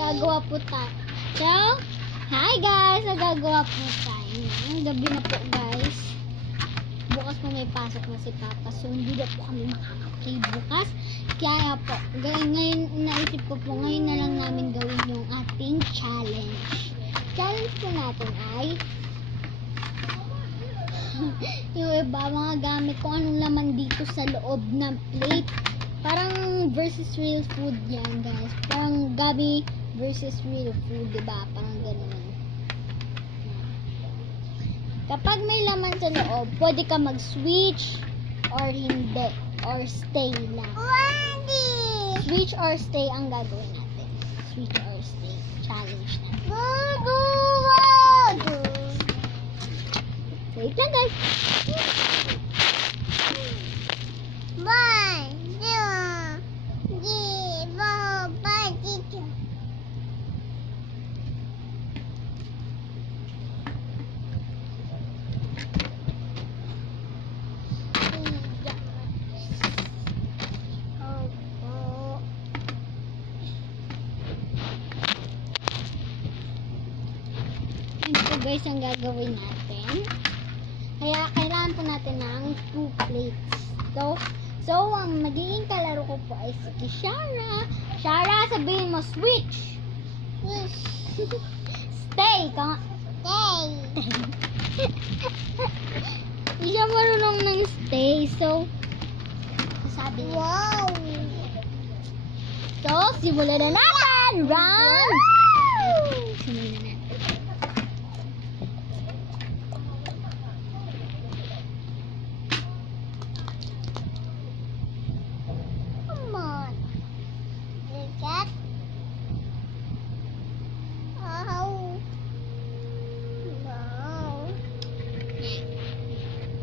Gagawa po tayo. So, hi guys! Nagagawa po tayo ng gabi na po guys. Bukas po may pasok na si Papa. So, hindi na po kami makaka-play bukas. Kaya po, ngayon naisip ko po, ngayon na lang namin gawin yung ating challenge. Challenge po natin ay yung iba, mga gamit kung anong laman dito sa loob ng plate. Parang versus real food yan guys. Parang gabi versus real food, diba? Parang ganun. Kapag may laman sa loob, pwede ka mag-switch or hindi. Or stay lang. Switch or stay ang gagawin natin. Switch or stay. Challenge natin. Wait lang guys. Ito guys ang gagawin natin. Kaya kailangan po natin ng 2 plates. So ang magiging kalaro ko po ay si Shara. Shara, sabihin mo switch. Stay. Stay. Hindi siya marunong ng stay. So, sabi niya. Wow. So, simulan na natin. Run. Simulan na natin.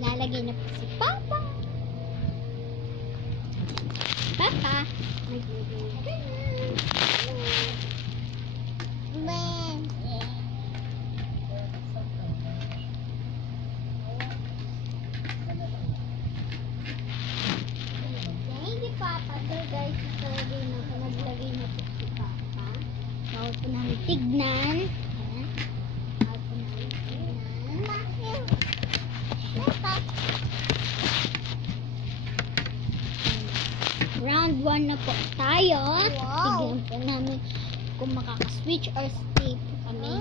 Lalagay na po si Papa. Papa. Thank you, Papa. So guys, naglagay na po si Papa. Bawal po namin tignan. Round 1 na po tayo. Tignan po namin kung makaka-switch or stay po kami.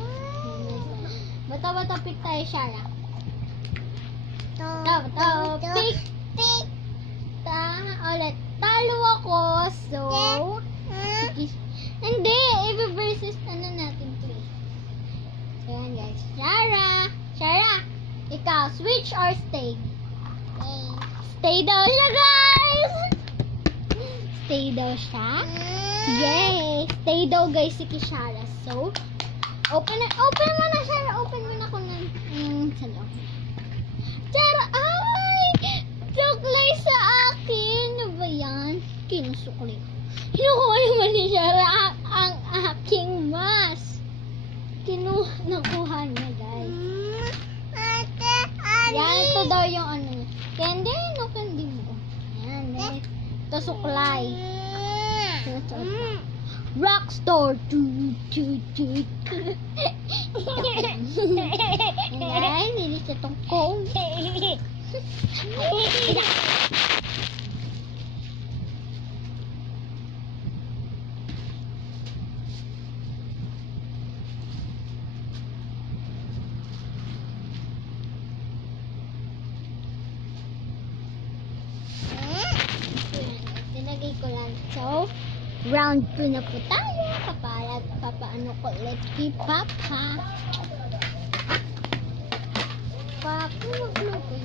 Bata-bata pick tayo, Shara. Bata-bata pick. Ulit. Talo ako. So, hindi. I-versus natin to. So, yan guys. Shara. Ikaw, switch or stay? Stay daw siya, guys! Stay daw siya. Yay! Stay daw guys si Kishara. So, open mo na Shara. Open mo na kung sa loob. Shara, ay! Suklay sa akin. Ano ba yan? Kinusuklay ko. Kinukuha naman ni Shara ang aking mask. Nakuha niya guys. Yan, ito daw yung ano niya. Candy mo. Yan, guys. Ito suklay. Rockstar. Ayan, nilis na itong cone. Nilagay ko lang. So, round 2 na po tayo. Papaano ko ulit kay Papa. Papa, magluto.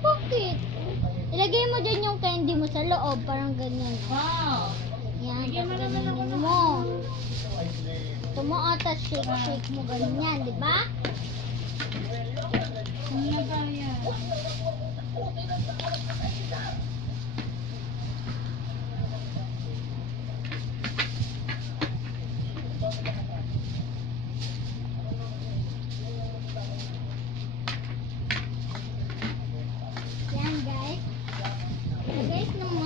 Bakit? Ilagay mo dyan yung candy mo sa loob. Parang ganyan. Wow. Yan. Ganyan mo. Ito mo ata shake mo ganyan. Diba? Yan guys. Guys, nung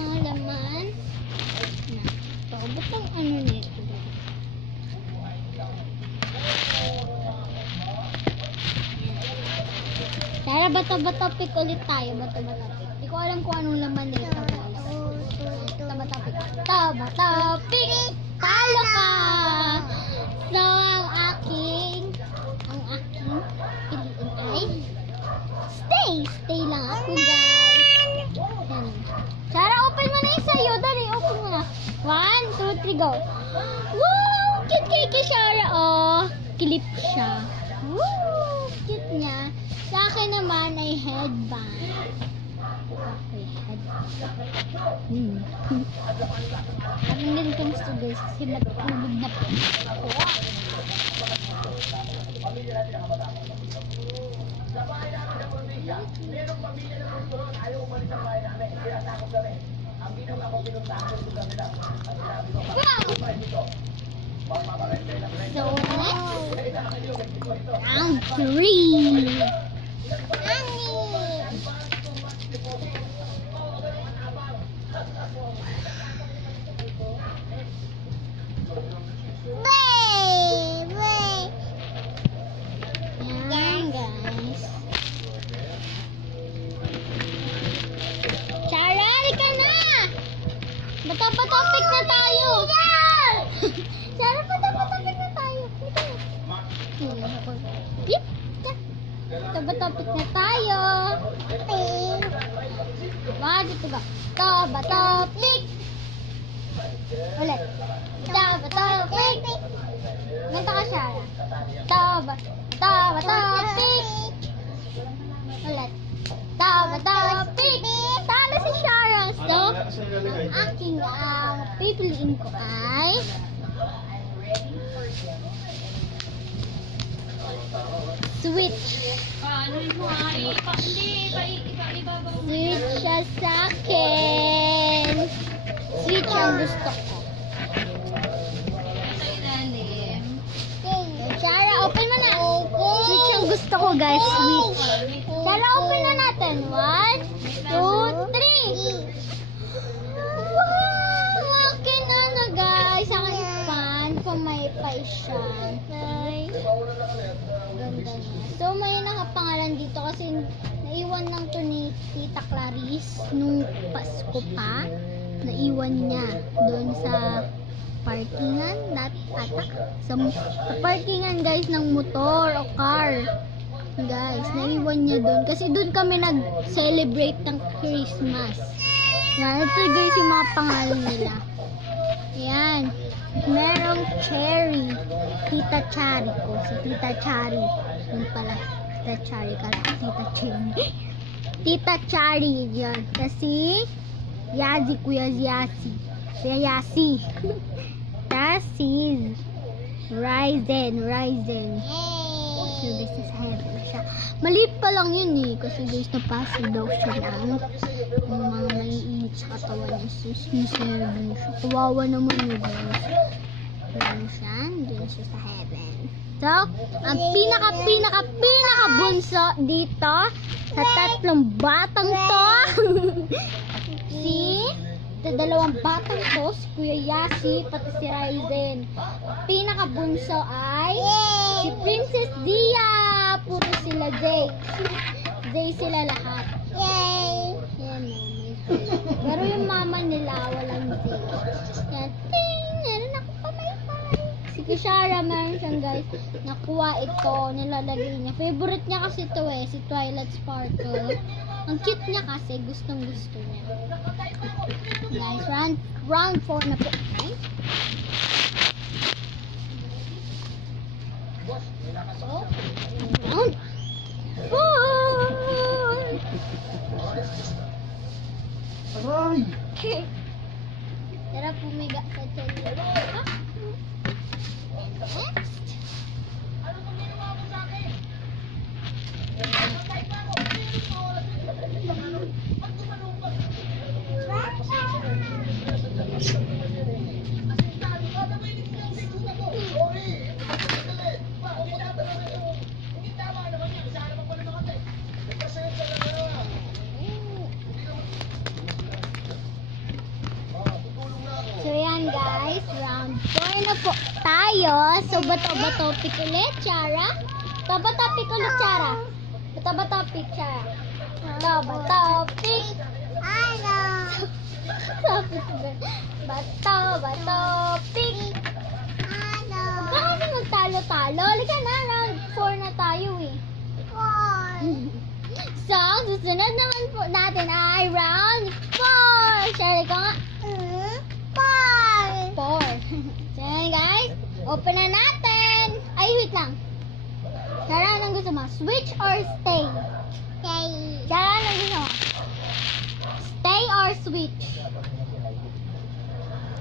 Tara, bato-bato-pick ulit tayo. Bato-bato-pick. Hindi ko alam kung anong laman nito, guys. Bato-bato-pick. Bato-bato-pick! Talo ka! So, ang aking piliin ay stay lang ako, guys. Yan. Sarah, open mo na yung sa'yo. Dali, open mo na. 1, 2, 3, go. Woo! Cute kay Sarah, oh. Clip siya. Woo! Cute niya. Sa akin naman ay headband. Okay, headband. Aking din itong guys kasi matulog na po. So next, round 3. Yan, guys. Sarah, halika na! Bato-bato-pick na tayo! Sarah, bato-bato-pick na tayo! Yep! Bato-bato-pick na tayo! Dito ba? Bato-bato-pick! Ulit. Bato-bato-pick! Ganta ka, Sarah. Bato-bato-pick! Ulit. Bato-bato-pick! Talo si Sarah. So, ang aking pipiliin ko ay switch. Switch siya sa akin. Switch ang gusto ko. Sarah, open mo na. Switch ang gusto ko, guys. Switch. Sarah, open na natin. 1, 2, 3. Wow! Okay na, guys. Aking fan. Pumaypay siya. Nice. Ganda niya. So, may nakapangalan dito kasi naiwan lang to ni Tita Clarice nung Pasko pa. Naiwan niya doon sa parkingan, sa parkingan, guys, ng motor o car. Guys, naiwan niya doon kasi doon kami nag-celebrate ng Christmas. Yan, ito guys yung mga pangalan nila. Yan. Merong Cherry. Tita Chari ko. Si Tita Chari. Yun pala. Tita Chari. Kala ko Tita Cherry. Tita Chari. Yan. Kasi Yazi, Kuya Yasi. Kuya Yasi. Tasi. Ryzen. So this is heaven siya. Mali pa lang yun eh. Kasi guys, napasa daw siya lang. Yung mga maiinit sa katawan niya. Sis, heaven siya. Kawawa naman yun guys. Doon siya sa heaven. So, ang pinaka bunso dito sa tatlong batang to. Dalawang batang to, si Kuya Yasi, pati si Ryzen. Pinaka-bunso ay si Princess Dia. Puro sila Jay. Jay sila lahat. Yay! Yan o. Pero yung mama nila, walang Jay. Yan. Ting! Meron ako pamaypay. Si Kushara, meron siyang guys. Nakuha ito. Nilalagay niya. Favorite niya kasi ito eh. Si Twilight Sparkle. Ang cute niya kasi. Gustong gusto niya. Guys, round 4 na po. Okay? So, round 4. Aray! Tara, pumiga sa tiyan. Next. So yan guys, round 4 na po tayo. So bato-bato pick ulit, Chara. Bato-bato pick ulit, Chara. Bato, pick siya. Bato, pick. Ano? Sabi ko ba? Bato, pick. Ano? Bakit kasi magtalo-talo? Halika na, round 4 na tayo eh. So, ang susunod naman po natin ay round 4. Share ko nga. 4. So, yun guys. Open na natin. Ay, wait lang. Shara, anong gusto mo? Switch or stay? Stay. Shara, anong gusto mo? Stay or switch?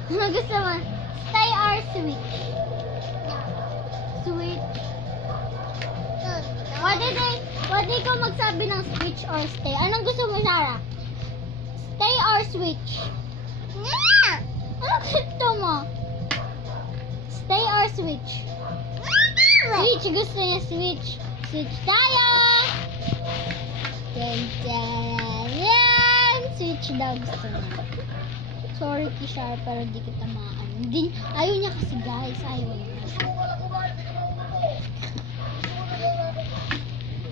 Anong gusto mo? Stay or switch? Switch. Pwede ko magsabi ng switch or stay. Anong gusto mo, Shara? Stay or switch? Anong gusto mo? Stay or switch? Switch. Gusto niya switch. Switch tayo. Yan. Switch daw gusto niya. Sorry, Kishar, pero di kita maano. Ayaw niya kasi, guys. Ayaw niya.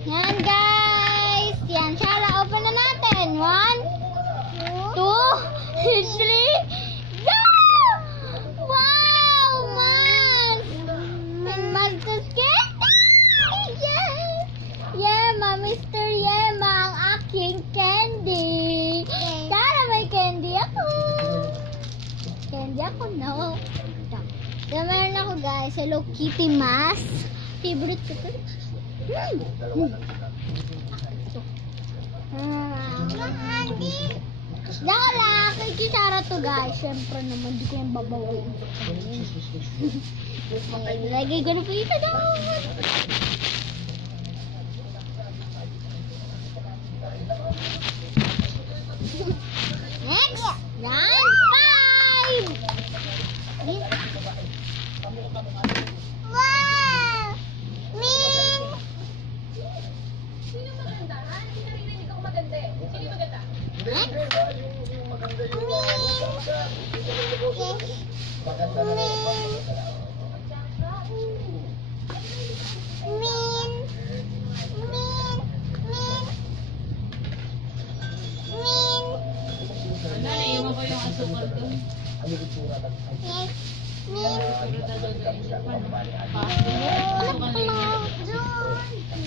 Yan, guys. Yan, Shara, open na natin. 1, 2, 3, go! Wow, Mas! Mas Candy! Yeah! Yema, Mr. Yema, ang aking candy. Shara, may candy ako. Candy ako, no. So, meron ako, guys. Hello Kitty mask. Favorite ko to. Dala, kay Kisara to, guys. Siyempre naman, di ko yung babawin. Lagay ko na po ito doon. Next, round 5. Wow! Min!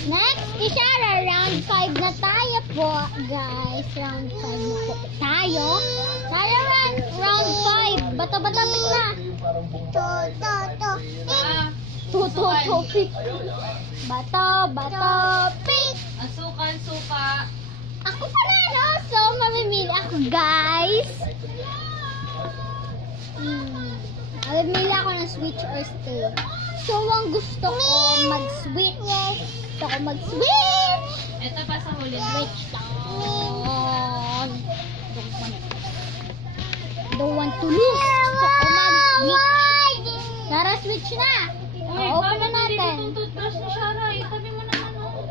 Next, Kishara, round 5 na tayo po, guys. Round 5 na po tayo. Tayo, round 5. Bato-bato, pick na. To, pick. Bato, pick. Asukan, suka. Ako pala, no? So, mamimili ako, guys. Mamimili ako ng switch or stay. So, ang gusto ko mag-switch. Gusto ko mag-switch. Ito pa sa huli. Switch lang. Don't want to lose. Gusto ko mag-switch. Tara, switch na. Open na natin. Itong toothbrush ni Shara. Itabi mo naman, oh.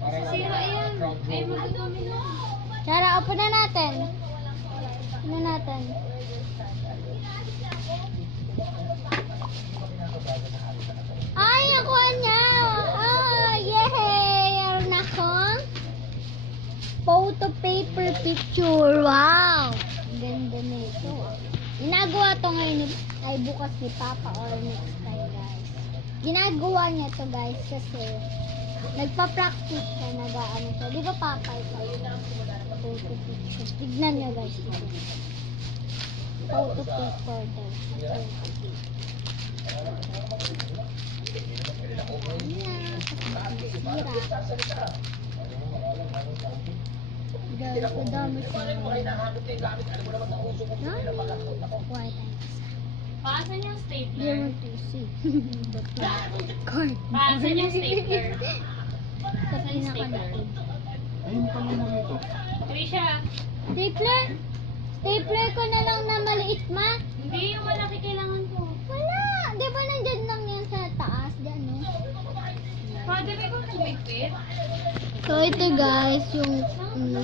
Sisira yan. Ay, magdudumi na. Tara, open na natin. Open na natin. Ay, nakuha niya. Yay! Meron akong photo paper picture. Wow! Ganda na ito. Ginagawa to ngayon ay bukas ni Papa or next time, guys. Ginagawa niya to, guys, kasi nagpa-practice siya, nag-ano siya. Di ba, Papa, ito? Photo picture. Tignan niyo, guys. Photo paper daw. Guys, madami siya. Paasan yung They stapler. want to see. Card. Paasan yung stapler. Sa pinakalikod. Ayun pa naman ito. Trisha, Stapler? Stapler ko na lang na maliit, ma. hindi yung malaki kailangan ko. Wala. Di ba nandyan lang yan sa taas? Diyan, no? Pwede ba kung tumigpit? So, ito guys, yung,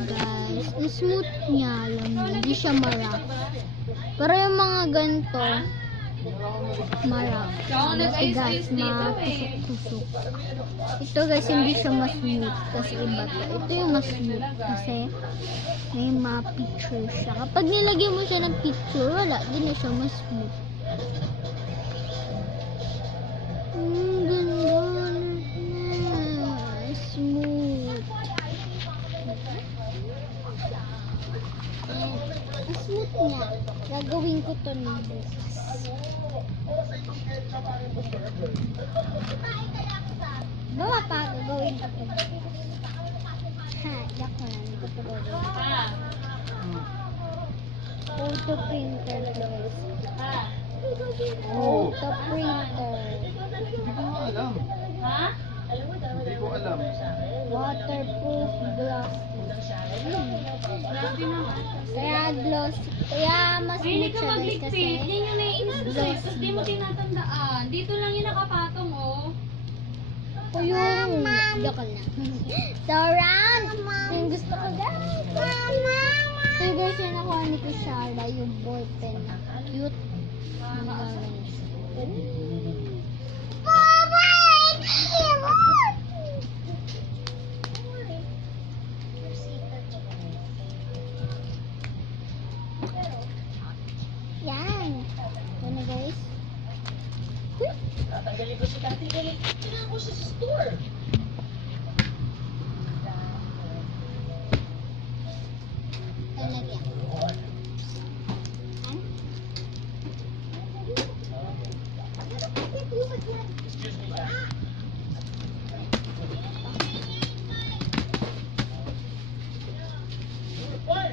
guys, ang smooth niya, alam mo, hindi siya marap. Pero yung mga ganito, marang. Kaya ako nag-ayos-ayos dito eh. Matusok-tusok. Ito guys, hindi siya mas smooth kasi iba to. Ito yung mas smooth kasi may mga picture siya. Kapag nilagyan mo siya ng picture, wala din na siya mas smooth. Ganda na. Smooth. Ang smooth niya. Gagawin ko to ng bukas. Bawa pa, gagawin ko to bukas. Ha, yak ko na. Hindi ko to gagawin. Ha? Photo printer guys. Ha? Oo. Photo printer. Hindi ko nga alam. Ha? Hindi ko alam. Waterproof glass. Grabe naman. Kaya gloss. Kaya mas Mahilig smooth ka siya guys magligpit. kasi Yan yung naiinis ko sa'yo. Tapos di mo tinatandaan. Dito lang yung nakapatong, oh. ko yung joke lang. So round. Yung gusto ko guys. So guys, yung nakuha ni Kushara yung ballpen na cute. Ang gagawin siya. Yan. Ano guys? Tatanggalin ko si Kati dahil kailangan ko siya sa store. Talagyan. Excuse me, Kati. What?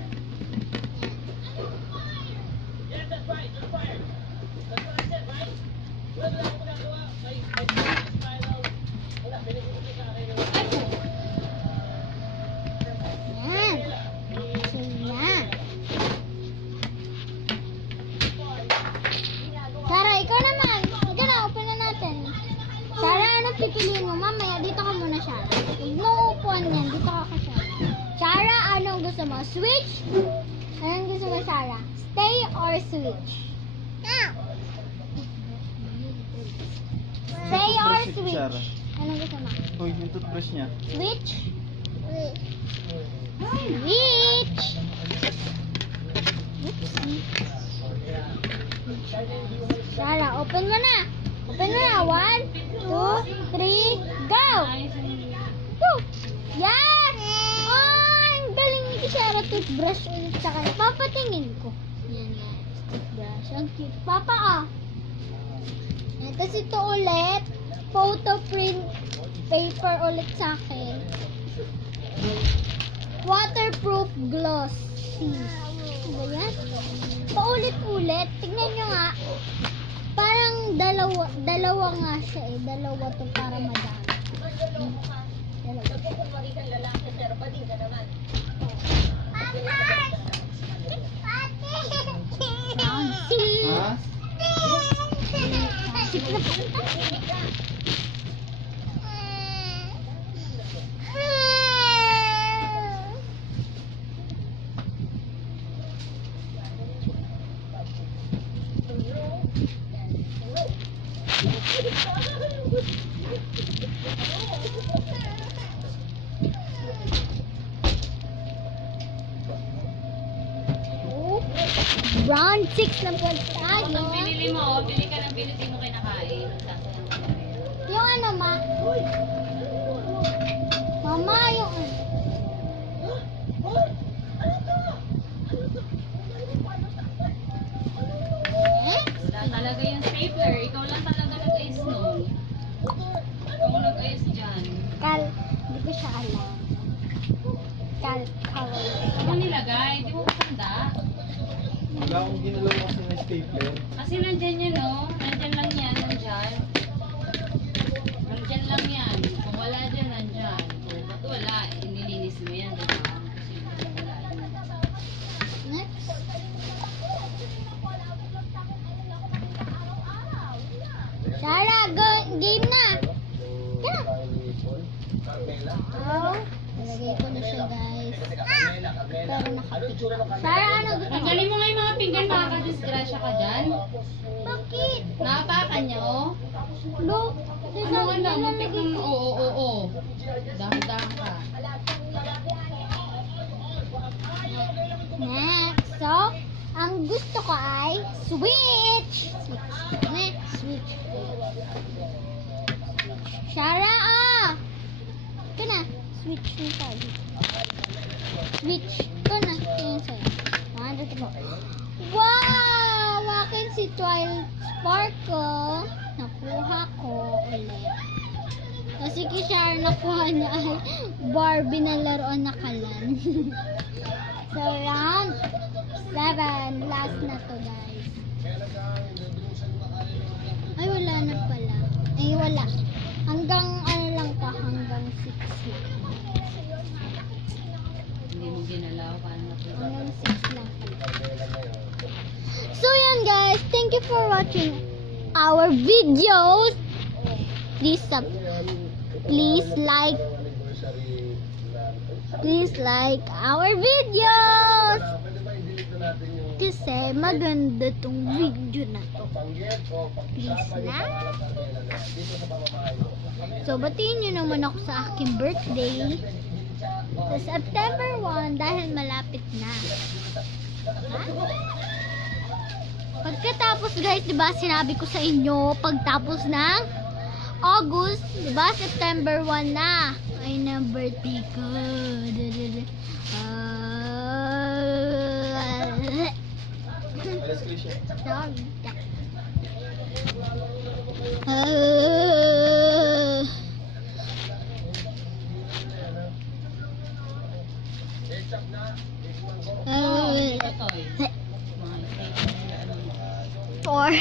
Yes, that's right. You're fired. That's what I said, right? Wala akong magagawa. May smile. Wala, binigyan sa akin. Yan. So yan. Sarah, ikaw naman. Ikaw na, open na natin. Sarah, ano pipiliin mo? Mamaya, dito ka muna, Sarah. Huwag mo upuan yan. Dito ka ka, Sarah. Sarah, anong gusto mo? Switch? Anong gusto mo, Sarah? Stay or switch? Stay or Toothbrush si switch? Sarah. Anong gusto mo? Uy, yung toothbrush niya. Switch? Switch! Oopsie. Sarah, open mo na. Open mo na. 1, 2, 3, go! Go! Yes! Oh, ang galing ni Sarah. Toothbrush ulit sa kanya. Papatingin ko. Yan, yan. Toothbrush. Ang cute. Papa, ah. Yan, tapos ito ulit. Photo print paper ulit sa akin. Waterproof gloss. Ano ba yan? Paulit-ulit. Tignan nyo nga. Parang dalawa nga siya eh. Dalawa to para madami. Dalawa. Bouncy. Ha? Sip na pa. Round 6 na po tayo. Pag binili mo, bili ka ng binili mo kinakain. Sasayang ka na rin. Yung ano, ma? Mama, yung ano? Eh? Wala talaga yung stapler. Ikaw lang talaga nag-ayos nun. Ikaw ang nag-ayos dyan. Hindi ko siya alam. Color. Ano nilagay? Di mo matanda. Wala akong ginalaw kasi na stapler. Kasi nandyan yan, no? Nandyan lang yan, nandyan. Nandyan lang yan. Kung wala dyan, nandyan. Kung ba't wala, nililinis mo yan, di ba? Kasi kung wala yan. Next. Sarah, go, game na. Kaya. Oh, nalagay ko na siya, guys. Pero nakapit. Sarah, ano gusto mo? Tanggalin mo nga yung mga pinggan, makakadisgrasya ka dyan. Bakit? gusto ko ay switch. Switch. Shara, ito na. Switch na tayo. Switch. Ito na. Tingin sa'yo. 1, 2, 3, 4. Wow! Akin si Twilight Sparkle. Nakuha ko ulit. Kasi kay Shara nakuha niya ay Barbie na laruan na kalan. So, round 7. Last na to, guys. Ay, wala na pala. Ay, wala. Hanggang ano lang to, hanggang 6 lang. Hindi mo ginalaw, paano na po? Hanggang 6 lang pala. So, yan guys. Thank you for watching our videos. Please like our videos. Kasi maganda tong video na to. Please na. So, batiin nyo naman ako sa aking birthday. Sa September 1 dahil malapit na. Ha? Pagkatapos guys, diba sinabi ko sa inyo, pagtapos ng August, diba September 1 na. Ay na birthday ko. Alas Krisha. Sorry. Ito, Or